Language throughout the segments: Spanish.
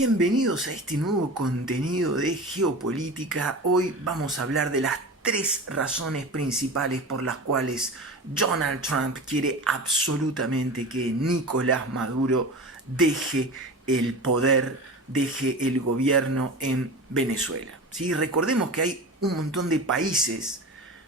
Bienvenidos a este nuevo contenido de geopolítica. Hoy vamos a hablar de las 3 razones principales por las cuales Donald Trump quiere absolutamente que Nicolás Maduro deje el poder, deje el gobierno en Venezuela. ¿Sí? Recordemos que hay un montón de países,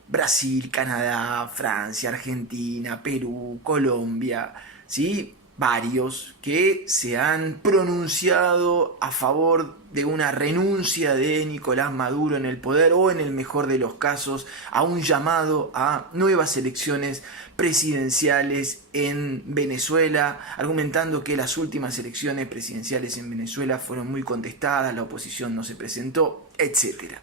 Brasil, Canadá, Francia, Argentina, Perú, Colombia, ¿sí? Varios que se han pronunciado a favor de una renuncia de Nicolás Maduro en el poder o, en el mejor de los casos, a un llamado a nuevas elecciones presidenciales en Venezuela, argumentando que las últimas elecciones presidenciales en Venezuela fueron muy contestadas, la oposición no se presentó, etc.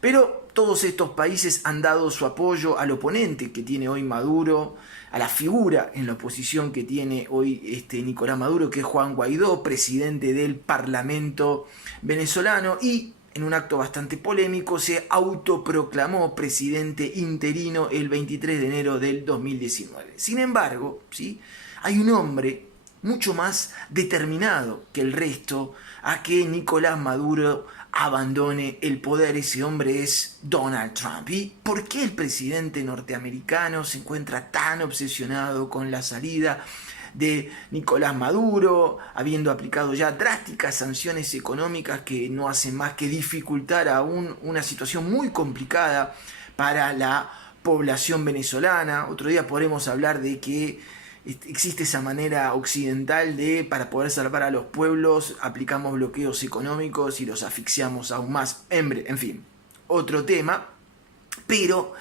Pero todos estos países han dado su apoyo al oponente que tiene hoy Maduro, a la figura en la oposición que tiene hoy Nicolás Maduro, que es Juan Guaidó, presidente del Parlamento venezolano, y en un acto bastante polémico se autoproclamó presidente interino el 23 de enero del 2019. Sin embargo, ¿sí?, hay un hombre mucho más determinado que el resto a que Nicolás Maduro abandone el poder. Ese hombre es Donald Trump. ¿Y por qué el presidente norteamericano se encuentra tan obsesionado con la salida de Nicolás Maduro, habiendo aplicado ya drásticas sanciones económicas que no hacen más que dificultar aún una situación muy complicada para la población venezolana? Otro día podremos hablar de que existe esa manera occidental de, para poder salvar a los pueblos, aplicamos bloqueos económicos y los asfixiamos aún más. En fin, otro tema. Pero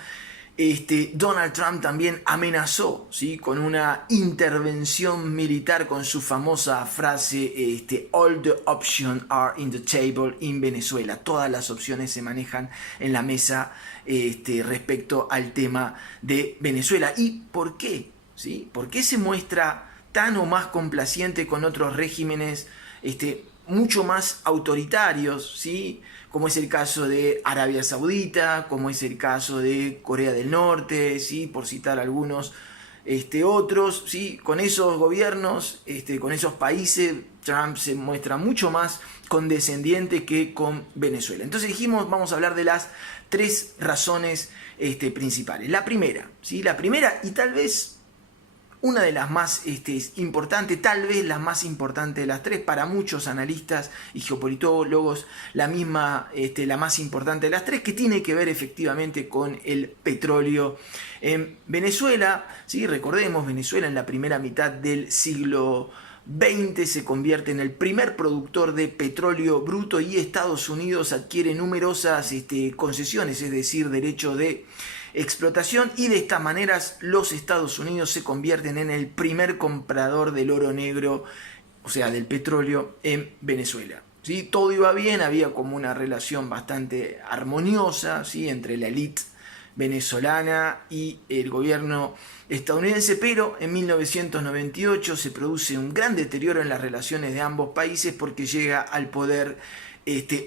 Donald Trump también amenazó, ¿sí?, con una intervención militar, con su famosa frase "All the options are in the table" in Venezuela. Todas las opciones se manejan en la mesa respecto al tema de Venezuela. ¿Y por qué? ¿Sí? ¿Por qué se muestra tan o más complaciente con otros regímenes mucho más autoritarios, ¿sí?, como es el caso de Arabia Saudita, como es el caso de Corea del Norte, ¿sí?, por citar algunos otros? ¿Sí? Con esos gobiernos, con esos países, Trump se muestra mucho más condescendiente que con Venezuela. Entonces dijimos, vamos a hablar de las 3 razones principales. La primera, ¿sí?, la primera, y tal vez una de las más importantes, tal vez la más importante de las 3, para muchos analistas y geopolitólogos, la más importante de las 3, que tiene que ver efectivamente con el petróleo en Venezuela. ¿Sí? Recordemos, Venezuela en la primera mitad del siglo XX se convierte en el primer productor de petróleo bruto y Estados Unidos adquiere numerosas concesiones, es decir, derecho de explotación, y de estas maneras los Estados Unidos se convierten en el primer comprador del oro negro, o sea, del petróleo en Venezuela. ¿Sí? Todo iba bien, había como una relación bastante armoniosa, ¿sí?, entre la élite venezolana y el gobierno estadounidense, pero en 1998 se produce un gran deterioro en las relaciones de ambos países porque llega al poder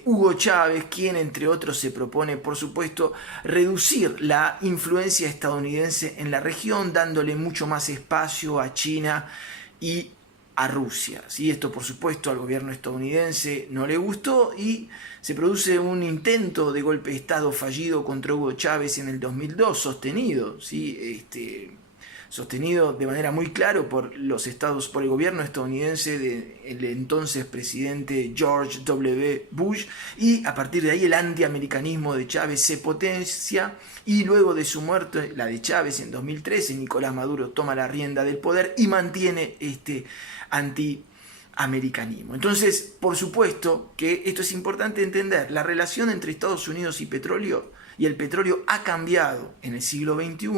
Hugo Chávez, quien entre otros se propone, por supuesto, reducir la influencia estadounidense en la región, dándole mucho más espacio a China y a Rusia. ¿Sí? Esto, por supuesto, al gobierno estadounidense no le gustó y se produce un intento de golpe de Estado fallido contra Hugo Chávez en el 2002, sostenido, ¿sí?, sostenido de manera muy clara por el gobierno estadounidense del entonces presidente George W. Bush, y a partir de ahí el antiamericanismo de Chávez se potencia, y luego de su muerte, la de Chávez en 2013, Nicolás Maduro toma la rienda del poder y mantiene antiamericanismo. Entonces, por supuesto que esto es importante entender, la relación entre Estados Unidos y el petróleo ha cambiado en el siglo XXI.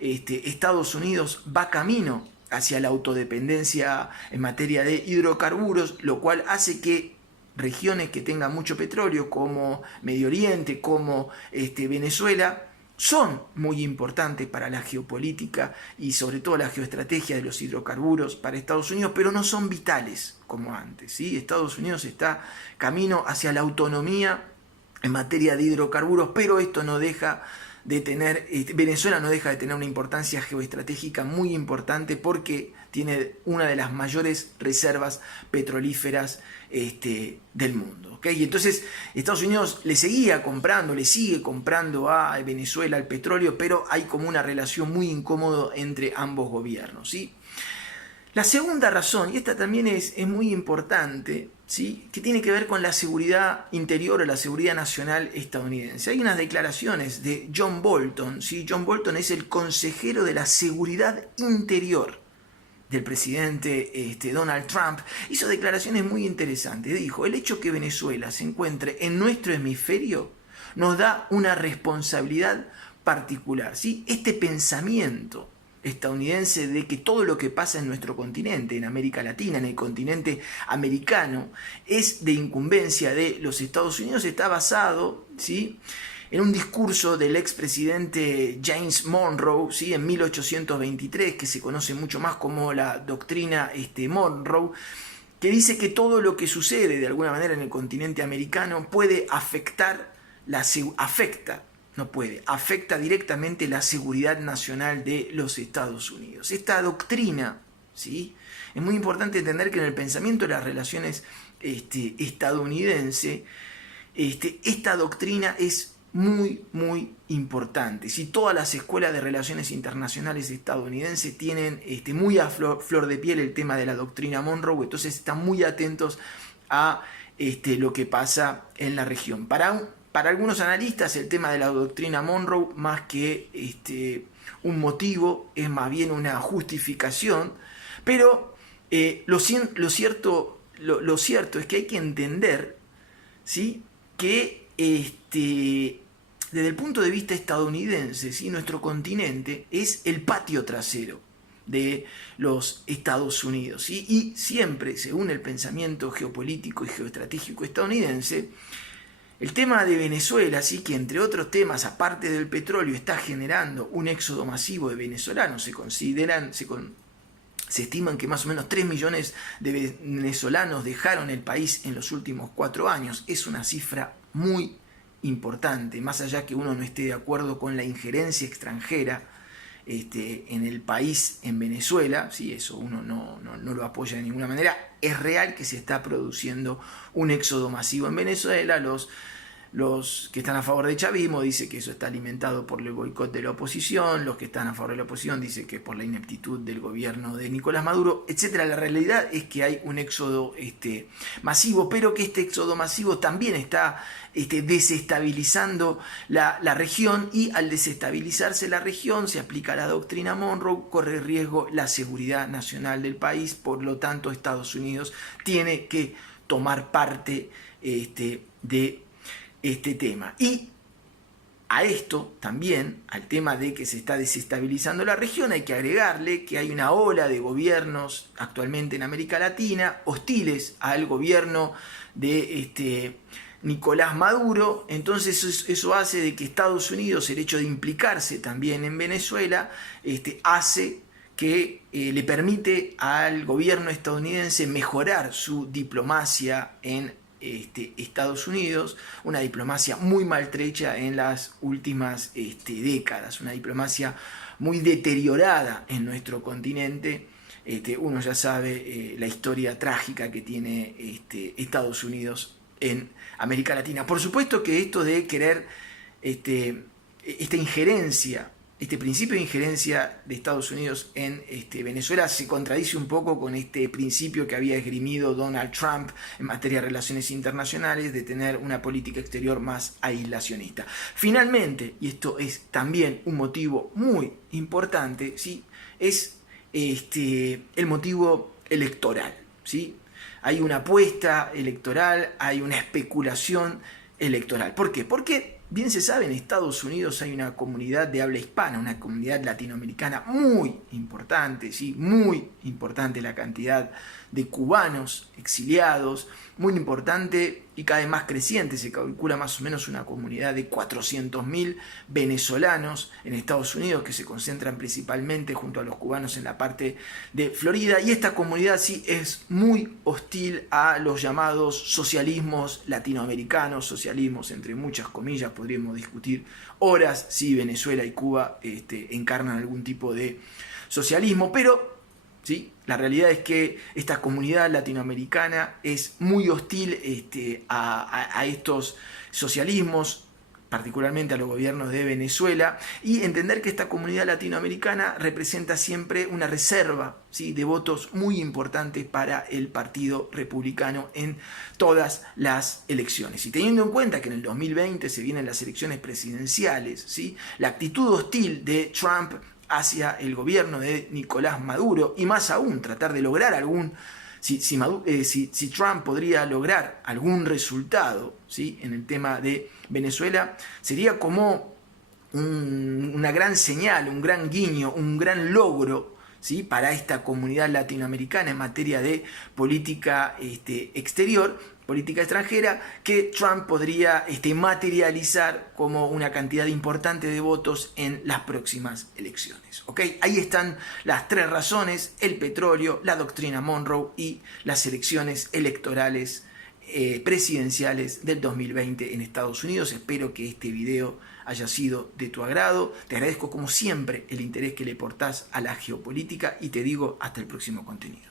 Estados Unidos va camino hacia la autodependencia en materia de hidrocarburos, lo cual hace que regiones que tengan mucho petróleo, como Medio Oriente, como Venezuela, son muy importantes para la geopolítica y sobre todo la geoestrategia de los hidrocarburos para Estados Unidos, pero no son vitales como antes, ¿sí? Estados Unidos está camino hacia la autonomía en materia de hidrocarburos, pero esto no deja de tener, Venezuela no deja de tener una importancia geoestratégica muy importante porque tiene una de las mayores reservas petrolíferas del mundo. ¿Okay? Y entonces Estados Unidos le sigue comprando a Venezuela el petróleo, pero hay como una relación muy incómoda entre ambos gobiernos, ¿sí? La segunda razón, y esta también es muy importante, ¿sí?, que tiene que ver con la seguridad interior o la seguridad nacional estadounidense. Hay unas declaraciones de John Bolton, ¿sí? John Bolton es el consejero de la seguridad interior del presidente Donald Trump. Hizo declaraciones muy interesantes. Dijo: el hecho que Venezuela se encuentre en nuestro hemisferio nos da una responsabilidad particular, ¿sí? Este pensamiento estadounidense de que todo lo que pasa en nuestro continente, en América Latina, en el continente americano, es de incumbencia de los Estados Unidos, está basado, ¿sí?, en un discurso del expresidente James Monroe, ¿sí?, en 1823, que se conoce mucho más como la doctrina Monroe, que dice que todo lo que sucede de alguna manera en el continente americano puede afecta directamente la seguridad nacional de los Estados Unidos. Esta doctrina, ¿sí?, es muy importante entender que en el pensamiento de las relaciones estadounidense, esta doctrina es muy, muy importante. Si todas las escuelas de relaciones internacionales estadounidenses tienen muy a flor de piel el tema de la doctrina Monroe, entonces están muy atentos a lo que pasa en la región. Para algunos analistas, el tema de la doctrina Monroe, más que un motivo, es más bien una justificación, pero lo cierto es que hay que entender, ¿sí?, que desde el punto de vista estadounidense, ¿sí?, nuestro continente es el patio trasero de los Estados Unidos, ¿sí? Y siempre, según el pensamiento geopolítico y geoestratégico estadounidense, el tema de Venezuela, ¿sí?, que entre otros temas, aparte del petróleo, está generando un éxodo masivo de venezolanos. Se estiman que más o menos 3 millones de venezolanos dejaron el país en los últimos 4 años. Es una cifra muy importante, más allá que uno no esté de acuerdo con la injerencia extranjera en el país, en Venezuela, ¿sí?, eso uno no lo apoya de ninguna manera. Es real que se está produciendo un éxodo masivo en Venezuela. Los que están a favor de chavismo dicen que eso está alimentado por el boicot de la oposición, los que están a favor de la oposición dicen que por la ineptitud del gobierno de Nicolás Maduro, etc. La realidad es que hay un éxodo masivo, pero que este éxodo masivo también está desestabilizando la región, y al desestabilizarse la región se aplica la doctrina Monroe, corre riesgo la seguridad nacional del país. Por lo tanto, Estados Unidos tiene que tomar parte de este tema. Y a esto también, al tema de que se está desestabilizando la región, hay que agregarle que hay una ola de gobiernos actualmente en América Latina hostiles al gobierno de Nicolás Maduro. Entonces eso hace de que Estados Unidos, el hecho de implicarse también en Venezuela, hace que le permite al gobierno estadounidense mejorar su diplomacia en Estados Unidos, una diplomacia muy maltrecha en las últimas décadas, una diplomacia muy deteriorada en nuestro continente. Uno ya sabe la historia trágica que tiene Estados Unidos en América Latina. Por supuesto que esto de querer esta injerencia, este principio de injerencia de Estados Unidos en Venezuela se contradice un poco con este principio que había esgrimido Donald Trump en materia de relaciones internacionales, de tener una política exterior más aislacionista. Finalmente, y esto es también un motivo muy importante, ¿sí?, es el motivo electoral, ¿sí? Hay una apuesta electoral, hay una especulación electoral. ¿Por qué? Porque bien se sabe, en Estados Unidos hay una comunidad de habla hispana, una comunidad latinoamericana muy importante, ¿sí?, muy importante la cantidad de cubanos exiliados, muy importante y cada vez más creciente. Se calcula más o menos una comunidad de 400.000 venezolanos en Estados Unidos, que se concentran principalmente junto a los cubanos en la parte de Florida, y esta comunidad sí es muy hostil a los llamados socialismos latinoamericanos, socialismos entre muchas comillas. Podríamos discutir horas si Venezuela y Cuba encarnan algún tipo de socialismo, pero ¿sí? La realidad es que esta comunidad latinoamericana es muy hostil a estos socialismos, particularmente a los gobiernos de Venezuela, y entender que esta comunidad latinoamericana representa siempre una reserva, ¿sí?, de votos muy importantes para el Partido Republicano en todas las elecciones. Y teniendo en cuenta que en el 2020 se vienen las elecciones presidenciales, ¿sí?, la actitud hostil de Trump hacia el gobierno de Nicolás Maduro, y más aún tratar de lograr si Trump podría lograr algún resultado, ¿sí?, en el tema de Venezuela, sería como una gran señal, un gran guiño, un gran logro, ¿sí?, para esta comunidad latinoamericana en materia de política exterior, política extranjera, que Trump podría materializar como una cantidad importante de votos en las próximas elecciones. ¿Okay? Ahí están las tres razones: el petróleo, la doctrina Monroe y las elecciones electorales presidenciales del 2020 en Estados Unidos. Espero que este video haya sido de tu agrado. Te agradezco como siempre el interés que le portás a la geopolítica y te digo hasta el próximo contenido.